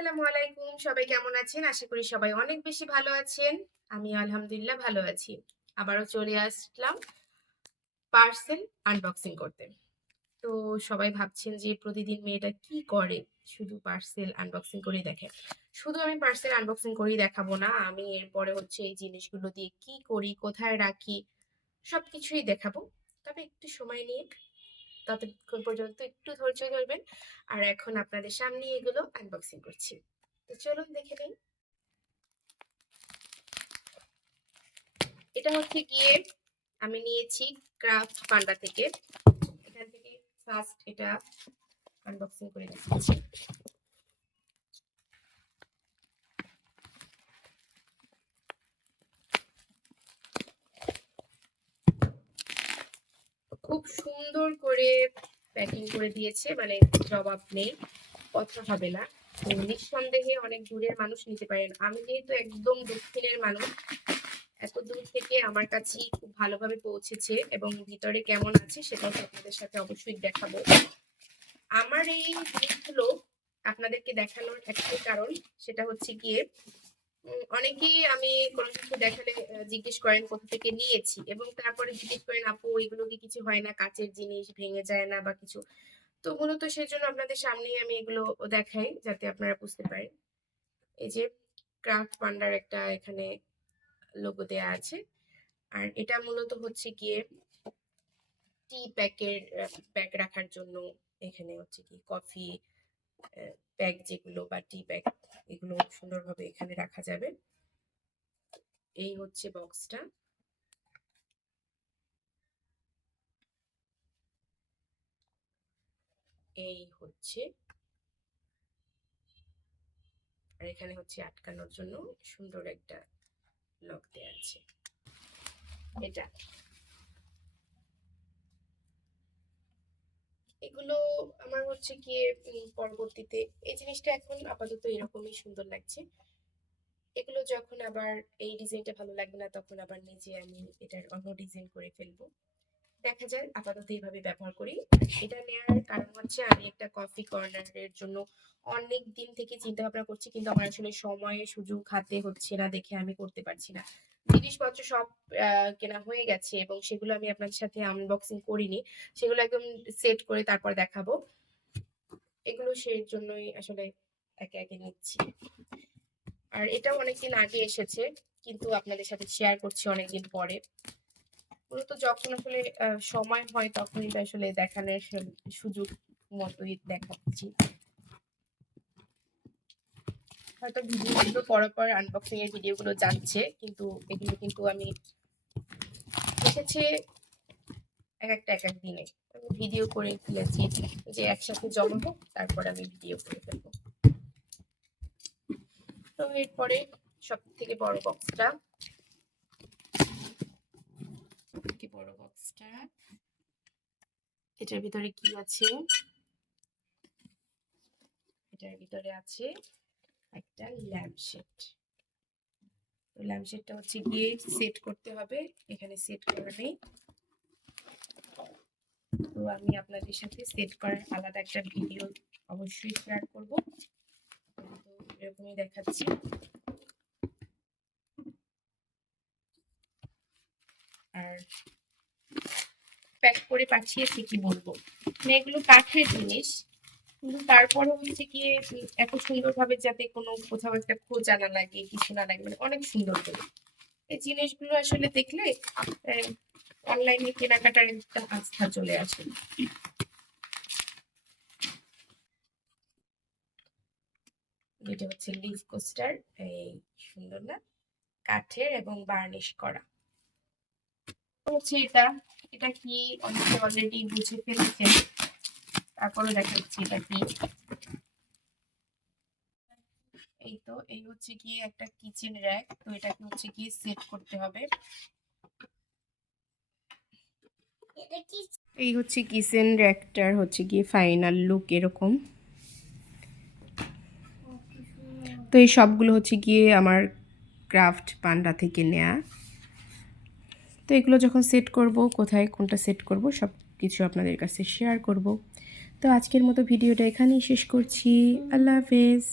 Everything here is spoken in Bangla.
আসসালামু আলাইকুম। সবাই কেমন আছেন? আশা করি সবাই অনেক বেশি ভালো আছেন। আমি আলহামদুলিল্লাহ ভালো আছি। আবারও চলে আসলাম পার্সেল আনবক্সিং করতে। তো সবাই ভাবছেন যে প্রতিদিন মেয়েটা কি করে? শুধু পার্সেল আনবক্সিং করেই দেখে। শুধু আমি পার্সেল আনবক্সিং করেই দেখাবো না, আমি এরপরে হচ্ছে এই জিনিসগুলো দিয়ে কি করি, কোথায় রাখি, সবকিছুই দেখাবো। তবে একটু সময় নিয়ে ততক্ষণ পর্যন্ত একটু ধৈর্য ধরবেন। আর এখন আপনাদের সামনে এগুলো আনবক্সিং করছি। তো চলুন দেখে নিন এটা হচ্ছে গিয়ে আমি নিয়েছি ক্রাফট পান্ডা থেকে। এখান থেকে ফার্স্ট এটা আনবক্সিং করে দেখাচ্ছি খুব সুন্দর করে প্যাকিং করে দিয়েছে মানে জবাব নেই, কথা হবে না। নিঃসন্দেহে অনেক দূরের মানুষ নিতে পারেন। আমি যেহেতু একদম দক্ষিণের মানুষ, এত দূর থেকে আমার কাছেই খুব ভালোভাবে পৌঁছেছে এবং ভিতরে কেমন আছে সেটাও আপনাদের সাথে অবশ্যই দেখাবো। আমার এই জিনিসগুলো আপনাদেরকে দেখানোর একটাই কারণ, সেটা হচ্ছে গিয়ে অনেকেই আমি কোনো কিছু দেখালে জিজ্ঞেস করেন কোথা থেকে নিয়েছি এবং তারপরে জিজ্ঞেস করেন, আপু, এগুলো কি কিছু হয় না? কাচের জিনিস ভেঙে যায় না বা কিছু? তো মূলত সেজন্য আপনাদের সামনেই আমি এগুলো দেখাই যাতে আপনারা বুঝতে পারেন। এই যে ক্রাফট পান্ডার একটা এখানে লোগো দেয়া আছে। আর এটা মূলত হচ্ছে গিয়ে টি প্যাকের প্যাক রাখার জন্য এখানে হচ্ছে কি কফি প্যাক যেগুলো বা টি ব্যাগ এগুলো সুন্দরভাবে এখানে রাখা যাবে। এই হচ্ছে বক্সটা এই হচ্ছে। আর এখানে হচ্ছে আটকানোর জন্য সুন্দর একটা লক দেওয়া আছে। এটা। এগুলো হচ্ছে গিয়ে পরবর্তীতে এই জিনিসটা এখন আপাতত এরকমই সুন্দর লাগছে। এগুলো যখন আবার এই ডিজাইনটা ভালো লাগবে না, তখন আবার নিজে আমি এটার অন্য ডিজাইন করে ফেলব। দেখা যায় আপাতত এইভাবে ব্যবহার করি। এটা নেওয়ার কারণ হচ্ছে আমি একটা কফি কর্নারের জন্য অনেক দিন থেকে চিন্তা ভাবনা করছি, কিন্তু আমার আসলে সময় সুযোগ হাতে হচ্ছে না দেখে আমি করতে পারছি না। জিনিসপত্র সব কেনা হয়ে গেছে এবং সেগুলো আমি আপনাদের সাথে আনবক্সিং করিনি। সেগুলো একদম সেট করে তারপর দেখাবো। এগুলো সেই জন্যই আসলে একে একে নিচ্ছি। আর এটাও অনেকদিন আগে এসেছে, কিন্তু আপনাদের সাথে শেয়ার করছি অনেকদিন পরে। মূলত যখন আসলে সময় হয় তখনই তো আসলে দেখানোর সুযোগ মতোই দেখাচ্ছি। হয়তো ভিডিওগুলো পর পর আনবক্সিং এর ভিডিওগুলো যাচ্ছে, কিন্তু এগুলো কিন্তু আমি এসেছে এক একটা, এক এক দিনে। ভিডিও করে ফেলেছি যে একসাথে জমা হোক, তারপর আমি ভিডিও করে ফেলব। তো এরপরে সব থেকে বড় বক্সটা বড় বক্সটা এটার ভিতরে কি আছে? এটার ভিতরে আছে একটা ল্যাম্পশেড তো ল্যাম্পশেডটা হচ্ছে গিয়ে সেট করতে হবে। এখানে সেট করা নেই। তো আমি আপনাদের সাথে সেট করার আলাদা একটা ভিডিও অবশ্যই শেয়ার করব। তো এরকমই দেখাচ্ছি। আর প্যাক করে পাঠিয়েছি কি বলব? মানে এগুলো কাঠের জিনিস। কিন্তু তারপরে হচ্ছে কি, এত সুন্দরভাবে যাতে কোনো কোথাও একটা খোঁজা না লাগে, কিছু না লাগে মানে অনেক সুন্দর করে। এই জিনিসগুলো আসলে দেখলে অনলাইনে কেনাকাটার একটা আস্থা চলে আসে। এটা হচ্ছে লিফ কোস্টার এই সুন্দর না? কাঠের এবং বার্নিশ করা। হচ্ছে এটা এটা কি অনেকে অলরেডি বুঝে ফেলেছেন তারপরে দেখাচ্ছি এটা কি। এই তো, এই হচ্ছে কি একটা কিচেন র্যাক তো এটাকে হচ্ছে কি সেট করতে হবে। এই হচ্ছে কিচেন র্যাকটার হচ্ছে কি ফাইনাল লুক এরকম। তো এই সবগুলো হচ্ছে গিয়ে আমার ক্রাফট পান্ডা থেকে নেয়া। তো এগুলো যখন সেট করব, কোথায় কোনটা সেট করব সব কিছু আপনাদের কাছে শেয়ার করব। তো আজকের মতো ভিডিওটা এখানেই শেষ করছি। আল্লাহ হাফেজ।